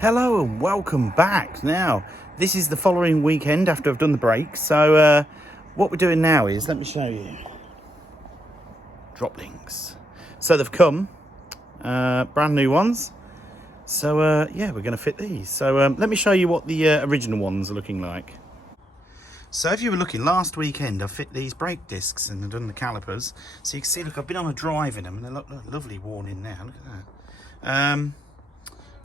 Hello and welcome back. Now, this is the following weekend after I've done the brakes. So what we're doing now is, let me show you. Drop links. So they've come, brand new ones. So yeah, we're going to fit these. So let me show you what the original ones are looking like. So if you were looking last weekend, I fit these brake discs and I've done the calipers. So you can see, look, I've been on a drive in them and they look lovely worn in now. Look at that.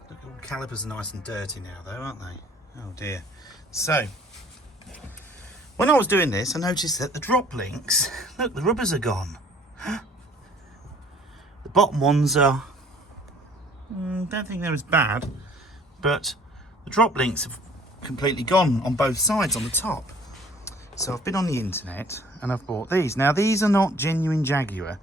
Look, all the calipers are nice and dirty now though, aren't they? Oh dear. So, when I was doing this, I noticed that the drop links, look, the rubbers are gone. The bottom ones are, don't think they're as bad, but the drop links have completely gone on both sides on the top. So I've been on the internet and I've bought these. Now these are not genuine Jaguar.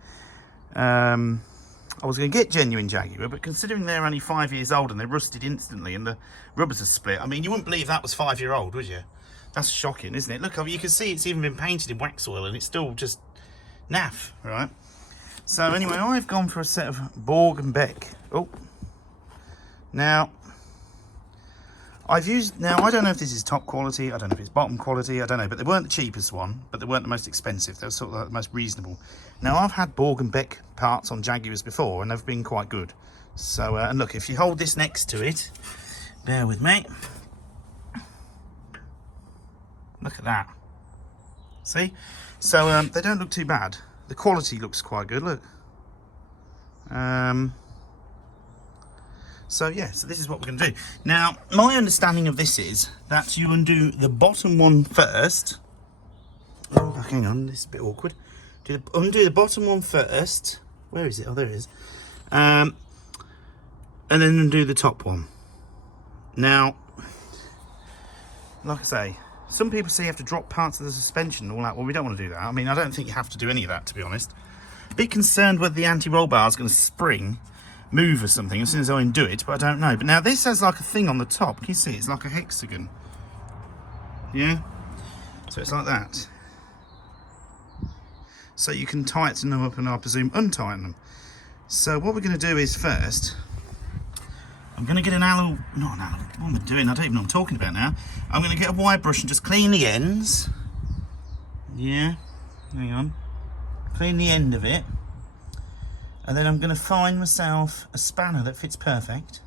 I was going to get genuine Jaguar, but considering they're only 5 years old and they're rusted instantly and the rubbers are split, I mean, you wouldn't believe that was 5 year old, would you? That's shocking, isn't it? Look, you can see it's even been painted in wax oil and it's still just naff, right? So anyway, I've gone for a set of Borg and Beck. Oh, now I don't know if this is top quality, I don't know if it's bottom quality, I don't know, but they weren't the cheapest one, but they weren't the most expensive, they were sort of like the most reasonable. Now I've had Borg and Beck parts on Jaguars before and they've been quite good. So, and look, if you hold this next to it, bear with me. Look at that. See? So they don't look too bad. The quality looks quite good, look. So yeah, so this is what we're going to do. Now, my understanding of this is that you undo the bottom one first. Oh, hang on, this is a bit awkward. Undo the bottom one first. Where is it? Oh, there it is. And then undo the top one. Now, like I say, some people say you have to drop parts of the suspension and all that. Well, we don't want to do that. I mean, I don't think you have to do any of that, to be honest. A bit concerned whether the anti-roll bar is going to spring, move or something as soon as I undo it, but I don't know. But now this has like a thing on the top. Can you see? It's like a hexagon. Yeah? So it's like that. So you can tighten them up and I presume untighten them. So what we're going to do is first, I'm going to get not an alloy, what am I doing? I don't even know what I'm talking about now. I'm going to get a wire brush and just clean the ends. Yeah, hang on. Clean the end of it. And then I'm going to find myself a spanner that fits perfect.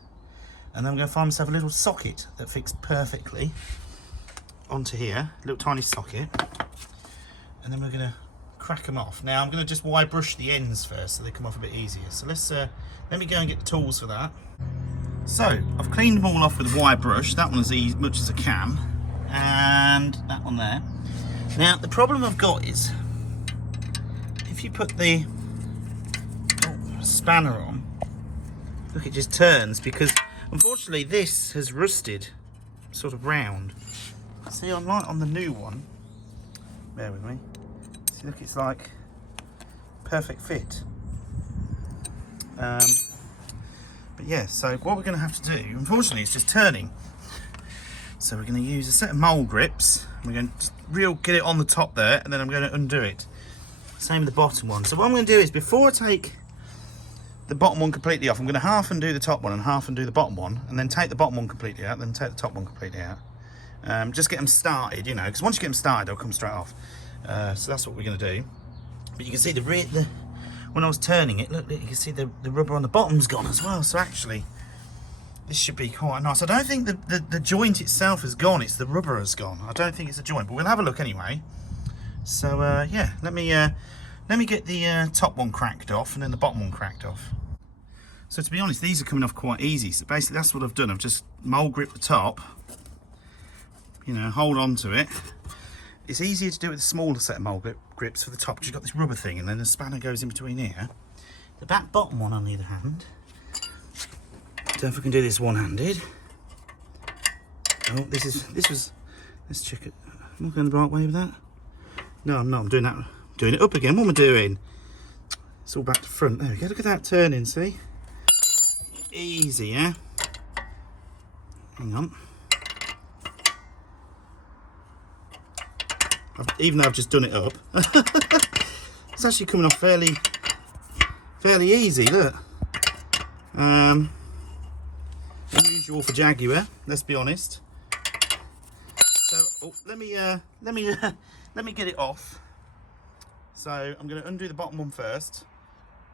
And then I'm going to find myself a little socket that fits perfectly onto here, a little tiny socket. And then we're going to crack them off. Now I'm going to just wire brush the ends first so they come off a bit easier. So let me go and get the tools for that. So I've cleaned them all off with a wire brush. That one as much as I can, and that one there. Now the problem I've got is if you put the spanner on, look, it just turns because unfortunately this has rusted sort of round. See, on the new one, bear with me. See, look, it's like perfect fit. But yeah, so what we're going to have to do, unfortunately, is just turning. So we're going to use a set of mole grips. We're going to get it on the top there, and then I'm going to undo it. Same with the bottom one. So what I'm going to do is, before I take the bottom one completely off, I'm going to half undo the top one and half undo the bottom one, and then take the bottom one completely out, then take the top one completely out. Just get them started, you know, because once you get them started, they'll come straight off. So that's what we're going to do. But you can see when I was turning it, look, you can see the rubber on the bottom's gone as well. So actually, this should be quite nice. I don't think the joint itself has gone, it's the rubber has gone. I don't think it's a joint, but we'll have a look anyway. So yeah, let me get the top one cracked off and then the bottom one cracked off. So to be honest, these are coming off quite easy. So basically that's what I've done. I've just mole gripped the top, you know, hold on to it. It's easier to do with a smaller set of mole grips for the top because you've got this rubber thing and then the spanner goes in between here. The back bottom one on the other hand, don't know if we can do this one-handed. Oh, let's check it. Am I going the right way with that? No, I'm not. I'm doing that. I'm doing it up again. What am I doing? It's all back to front. There we go. Look at that turning, see? Easy, yeah? Hang on. Even though I've just done it up, it's actually coming off fairly easy. Look, usual for Jaguar, let's be honest. So let me get it off. So I'm going to undo the bottom one first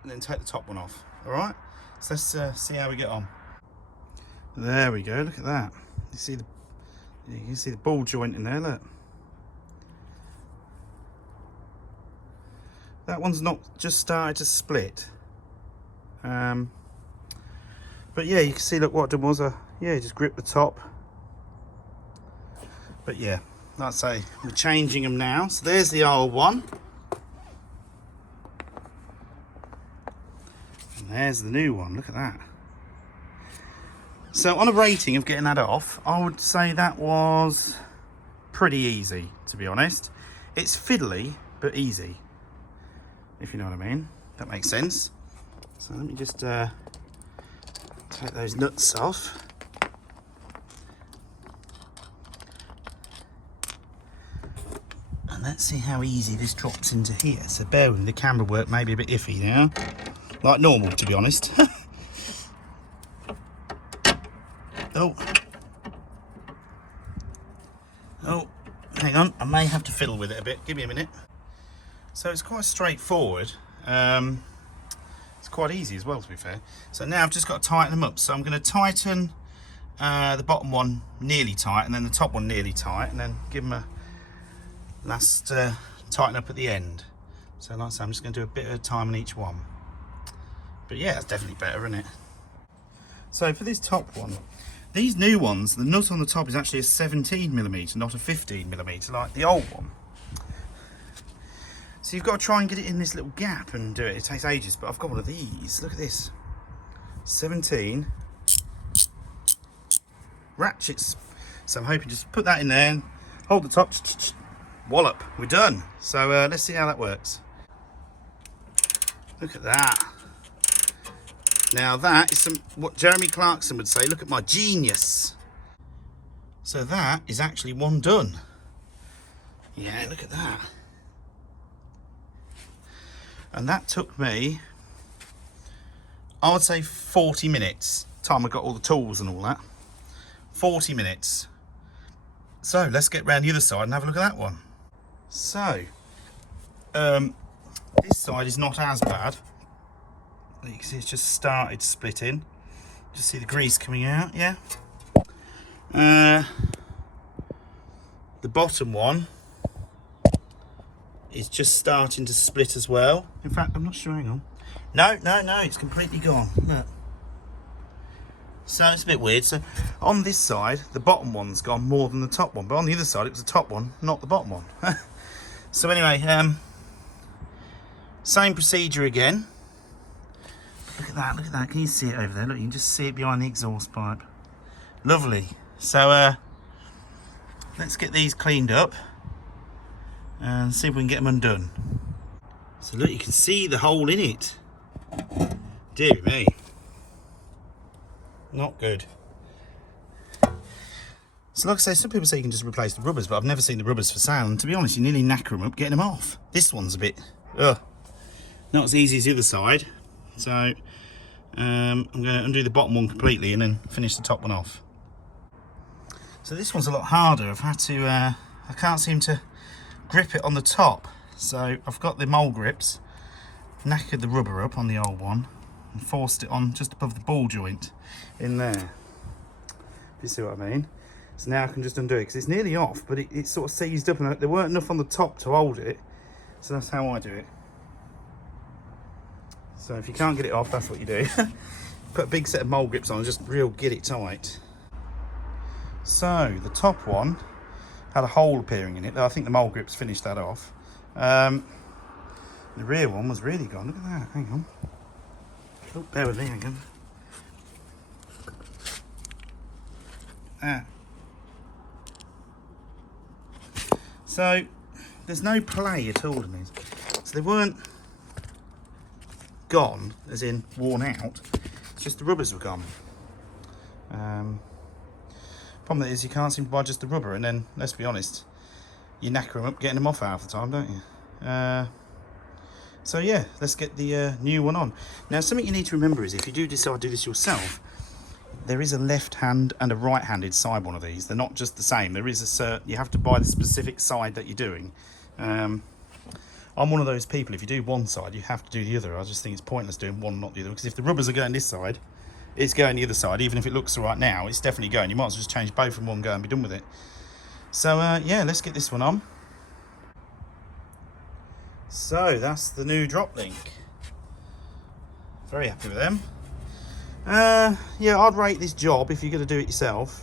and then take the top one off. All right, so let's see how we get on. There we go, look at that. You can see the ball joint in there, look. That one's not just started to split. But yeah, you can see, look, what I did was just grip the top. But yeah, like I say, we're changing them now. So there's the old one. And there's the new one, look at that. So on a rating of getting that off, I would say that was pretty easy, to be honest. It's fiddly, but easy, if you know what I mean. That makes sense. So let me just take those nuts off. And let's see how easy this drops into here. So bear with me, the camera work may be a bit iffy now. Like normal, to be honest. Oh, hang on, I may have to fiddle with it a bit. Give me a minute. So it's quite straightforward. It's quite easy as well, to be fair. So now I've just got to tighten them up. So I'm going to tighten the bottom one nearly tight and then the top one nearly tight, and then give them a last tighten up at the end. So like I say, I'm just going to do a bit of time on each one. But yeah, that's definitely better, isn't it? So for this top one, these new ones, the nut on the top is actually a 17mm, not a 15mm like the old one. So you've got to try and get it in this little gap and do it. It takes ages, but I've got one of these. Look at this. 17 ratchets. So I'm hoping just put that in there and hold the top. Wallop, we're done. So let's see how that works. Look at that. Now that is what Jeremy Clarkson would say, look at my genius. So that is actually one done. Yeah, look at that. And that took me, I would say 40 minutes. Time I got all the tools and all that. 40 minutes. So let's get round the other side and have a look at that one. So, this side is not as bad. You can see it's just started splitting. Just see the grease coming out, yeah. The bottom one is just starting to split as well. In fact, I'm not sure, hang on. No, it's completely gone, look. So it's a bit weird. So on this side, the bottom one's gone more than the top one, but on the other side, it was the top one, not the bottom one. So anyway, same procedure again. Look at that, can you see it over there? Look, you can just see it behind the exhaust pipe. Lovely. So let's get these cleaned up and see if we can get them undone. So look, you can see the hole in it. Dear me. Not good. So like I say, some people say you can just replace the rubbers, but I've never seen the rubbers for sale, and to be honest, you nearly knacker them up getting them off. This one's a bit, not as easy as the other side. So I'm going to undo the bottom one completely and then finish the top one off. So this one's a lot harder. I've had to, I can't seem to grip it on the top. So I've got the mole grips, knackered the rubber up on the old one and forced it on just above the ball joint in there. If you see what I mean. So now I can just undo it because it's nearly off, but it's sort of seized up and there weren't enough on the top to hold it. So that's how I do it. So if you can't get it off, that's what you do. Put a big set of mole grips on and just get it tight. So the top one had a hole appearing in it. I think the mole grips finished that off. The rear one was really gone. Look at that. Hang on. Oh, bear with me. Hang on. So there's no play at all in these. So they weren't gone, as in worn out. It's just the rubbers were gone. Problem is you can't seem to buy just the rubber, and then let's be honest, you knacker them up getting them off half the time, don't you? So yeah, let's get the new one on. Now something you need to remember is if you do decide to do this yourself, there is a left hand and a right handed side one of these. They're not just the same. There is you have to buy the specific side that you're doing. I'm one of those people, if you do one side you have to do the other. I just think it's pointless doing one not the other, because if the rubbers are going this side, it's going the other side. Even if it looks all right now, it's definitely going. You might as well just change both in one go and be done with it. So yeah, let's get this one on. So that's the new drop link. Very happy with them. Yeah, I'd rate this job, if you're going to do it yourself,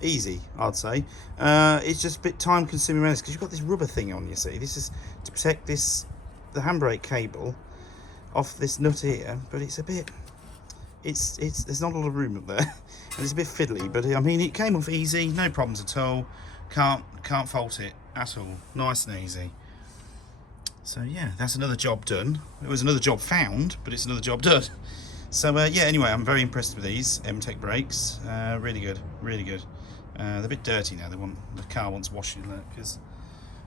easy, I'd say. It's just a bit time consuming because you've got this rubber thing on, you see. This is to protect the handbrake cable off this nut here, but it's a bit, there's not a lot of room up there and it's a bit fiddly, but I mean, it came off easy, no problems at all. Can't fault it at all, nice and easy. So yeah, that's another job done. It was another job found, but it's another job done. So yeah, anyway, I'm very impressed with these M-Tech brakes. Really good, really good. They're a bit dirty now. The car wants washing, because,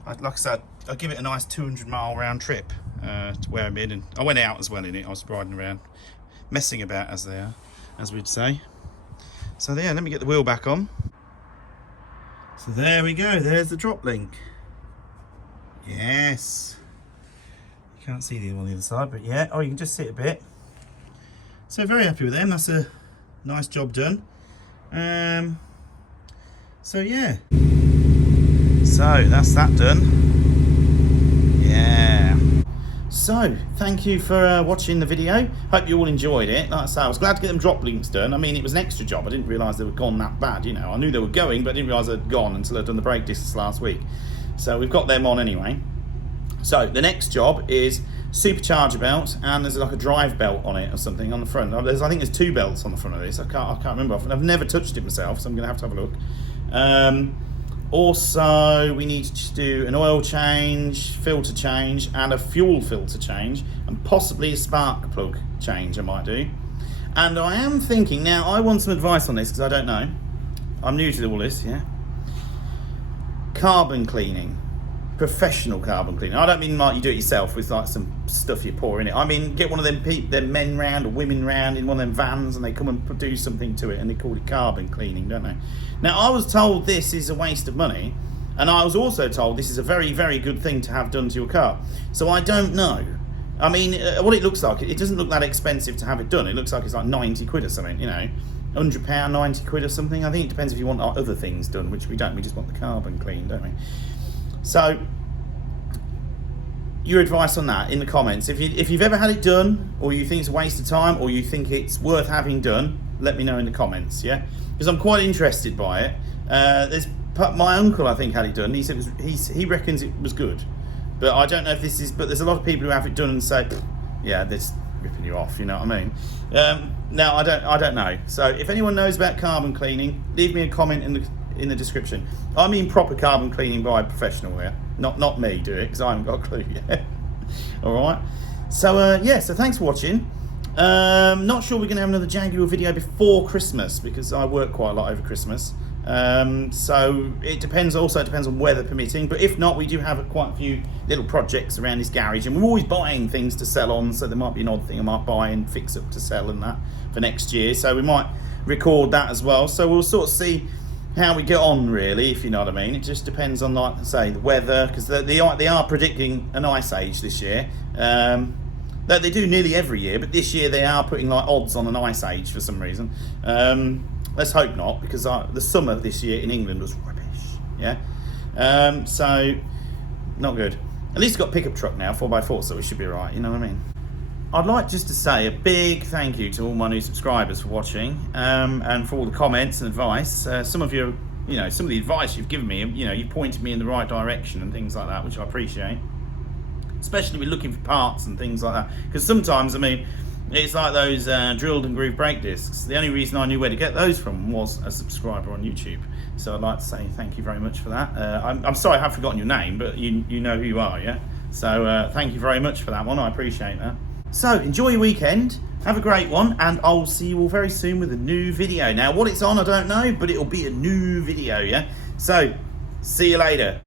like I said, I'll give it a nice 200-mile round trip to where I'm in, and I went out as well in it. I was riding around, messing about as they are, as we'd say. So yeah, let me get the wheel back on. So there we go. There's the drop link. Yes. You can't see the other one on the other side, but yeah. Oh, you can just see it a bit. So very happy with them. That's a nice job done. So yeah. So that's that done. Yeah. So thank you for watching the video. Hope you all enjoyed it. Like I say, I was glad to get them drop links done. I mean, it was an extra job. I didn't realise they were gone that bad. You know, I knew they were going, but I didn't realise they'd gone until I'd done the brake discs last week. So we've got them on anyway. So the next job is supercharger belt, and there's like a drive belt on it or something on the front. I think there's 2 belts on the front of this. I can't remember. I've never touched it myself, so I'm going to have a look. Also, we need to do an oil change, filter change, and a fuel filter change, and possibly a spark plug change I might do. And I am thinking, now I want some advice on this because I don't know. I'm new to all this, yeah. Carbon cleaning. Professional carbon cleaning. I don't mean like you do it yourself with like some stuff you pour in it. I mean, get one of them men round or women round in one of them vans, and they come and do something to it, and they call it carbon cleaning, don't they? Now, I was told this is a waste of money, and I was also told this is a very, very good thing to have done to your car. So I don't know. I mean, what it looks like, it doesn't look that expensive to have it done. It looks like it's like 90 quid or something, you know, £100, 90 quid or something. I think it depends if you want other things done, which we don't. We just want the carbon clean, don't we? So, your advice on that in the comments. If you've ever had it done, or you think it's a waste of time, or you think it's worth having done, let me know in the comments, yeah? Because I'm quite interested by it. My uncle, I think, had it done. He said he reckons it was good, but I don't know if this is. But there's a lot of people who have it done and say, yeah, this ripping you off. You know what I mean? Now I don't know. So if anyone knows about carbon cleaning, leave me a comment in the description. I mean proper carbon cleaning by a professional here, not me do it, because I haven't got a clue yet. All right. So yeah. So thanks for watching. Not sure we're going to have another Jaguar video before Christmas, because I work quite a lot over Christmas. So it depends. Also, it depends on weather permitting. But if not, we do have quite a few little projects around this garage, and we're always buying things to sell on. So there might be an odd thing I might buy and fix up to sell and that for next year. So we might record that as well. So we'll sort of see how we get on, really, if you know what I mean. It just depends on, like I say, the weather, because they are predicting an ice age this year. That they do nearly every year, but this year they are putting like odds on an ice age for some reason. Let's hope not, because the summer this year in England was rubbish. Yeah, so not good. At least got pickup truck now, 4x4, so we should be right. You know what I mean? I'd like just to say a big thank you to all my new subscribers for watching, and for all the comments and advice. Some of you, some of the advice you've given me, you pointed me in the right direction and things like that, which I appreciate. Especially with looking for parts and things like that, because sometimes, I mean, it's like those drilled and grooved brake discs. The only reason I knew where to get those from was a subscriber on YouTube. So I'd like to say thank you very much for that. I'm sorry I have forgotten your name, but you know who you are, yeah? So thank you very much for that one. I appreciate that. So enjoy your weekend, have a great one, and I'll see you all very soon with a new video. Now, what it's on, I don't know, but it'll be a new video, yeah? So, see you later.